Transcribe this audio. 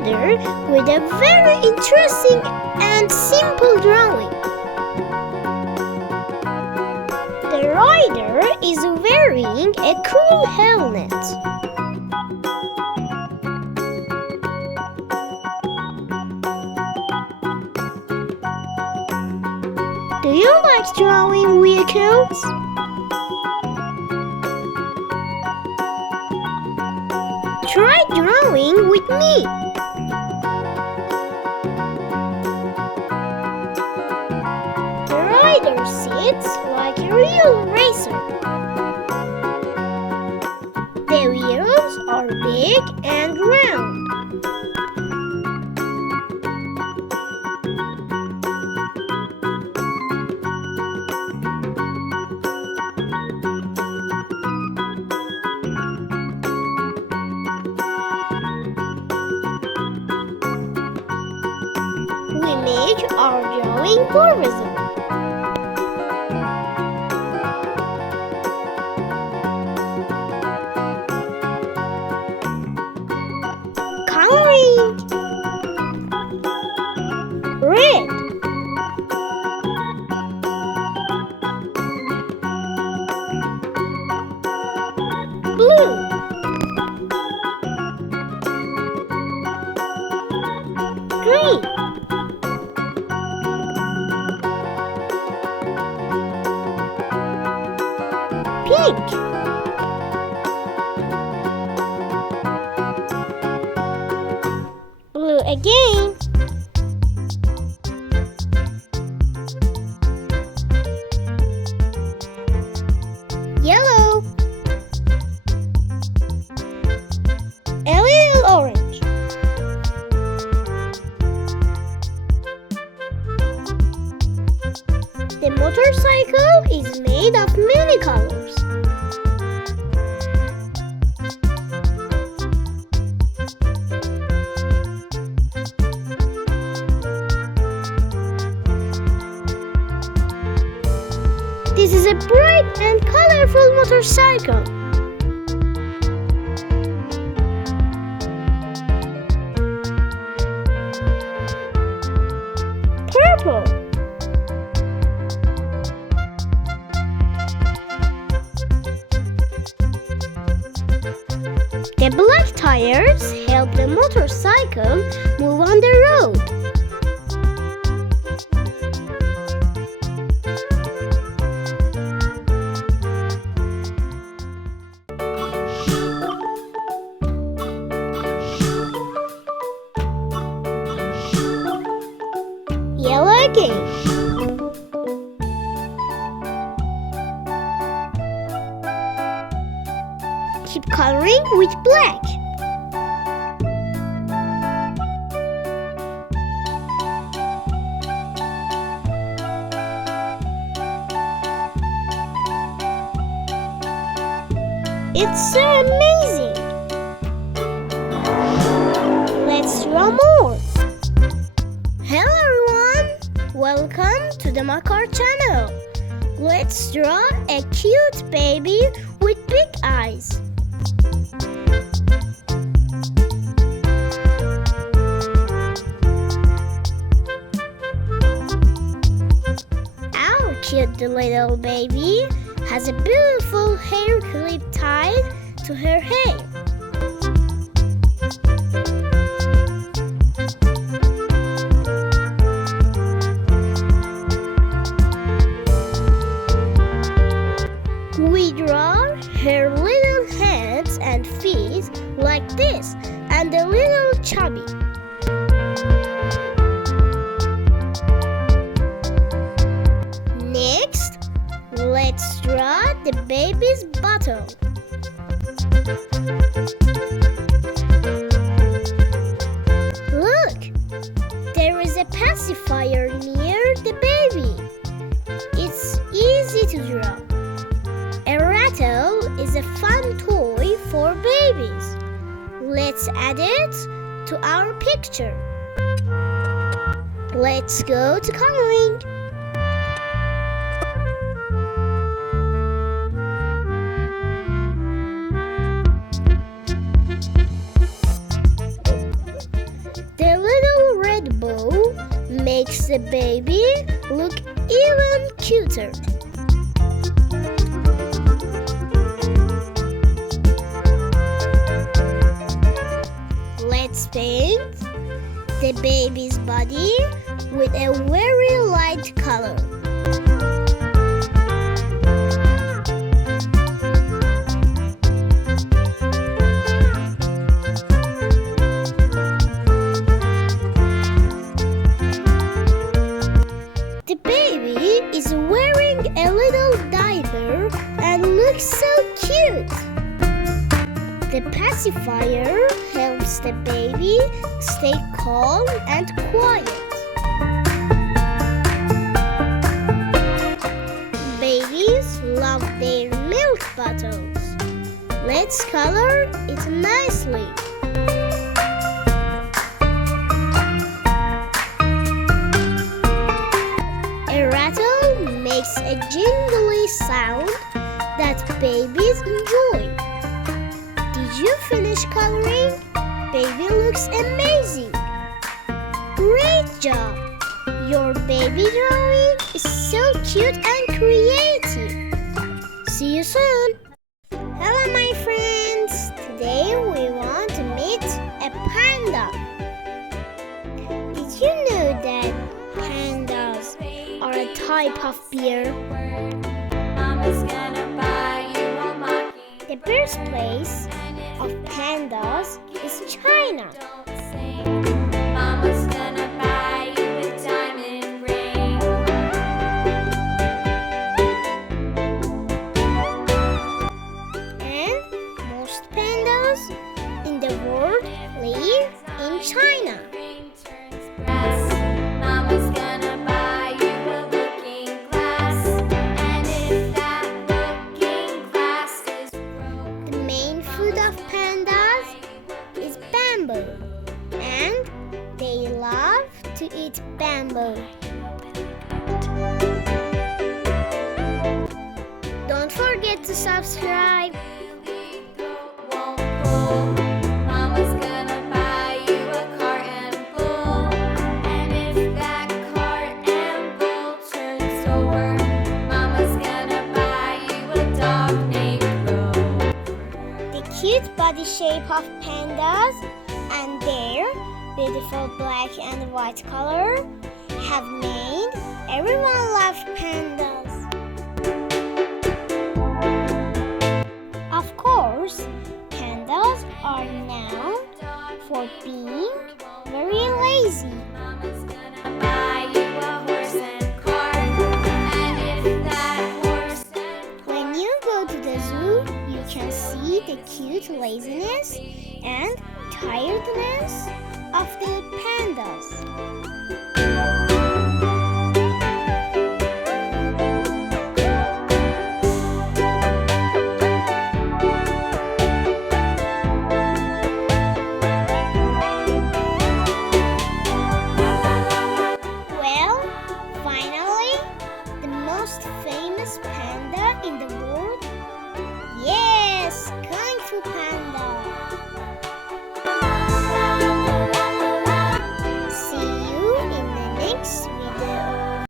together with a very interesting and simple drawing. The rider is wearing a cool helmet. Do you like drawing vehicles? Try drawing with me. The rider sits like a real racer. The wheels are big and round. We make our drawing more visible. Coloring. Red. Blue. Green. Pink. Blue again. Yellow. A little orange. The motorcycle is made of many colors. This is a bright and colorful motorcycle. Purple. The black tires help the motorcycle move on the road. Yellow again. Keep coloring with black. It's so amazing! Let's draw more! Hello everyone! Welcome to the Maak channel. Let's draw a cute baby with big eyes. Our cute little baby has a beautiful hair clip tied to her hair. We draw her little hands and feet like this, and a little chubby. Next, let's draw the baby's bottle. Look, there is a pacifier near the baby. It's easy to draw. A rattle is a fun toy for babies. Let's add it to our picture. Let's go to coloring. makes the baby look even cuter. Let's paint the baby's body with a very light color. The baby is wearing a little diaper and looks so cute. The pacifier helps the baby stay calm and quiet. Babies love their milk bottles. Let's color it nicely. A rattle makes a jingly sound that babies enjoy. Did you finish coloring? Baby looks amazing. Great job! Your baby drawing is so cute and creative. See you soon! Hello my friends! Today we want to meet a panda. Did you know that pandas are a type of bear? Mama's gonna buy you a Maak. The birthplace of pandas is China. Mama's gonna buy you a diamond ring. And most pandas in the world live in China. Mama's gonna buy you a looking glass. And if that looking glass is broken, The main food of pandas is bamboo, and they love to eat bamboo. Don't forget to subscribe. won't pull. Mama's gonna buy you a cart and bull. And if that cart and bull turns over, Mama's gonna buy you a dog named Rover. The cute body shape of pandas and their beautiful black and white color have made everyone love pandas. Of course, pandas are known for being very lazy. Mama's gonna buy you a horse and cart. And if that horse and When you go to the zoo, you can see the cute laziness and tiredness of the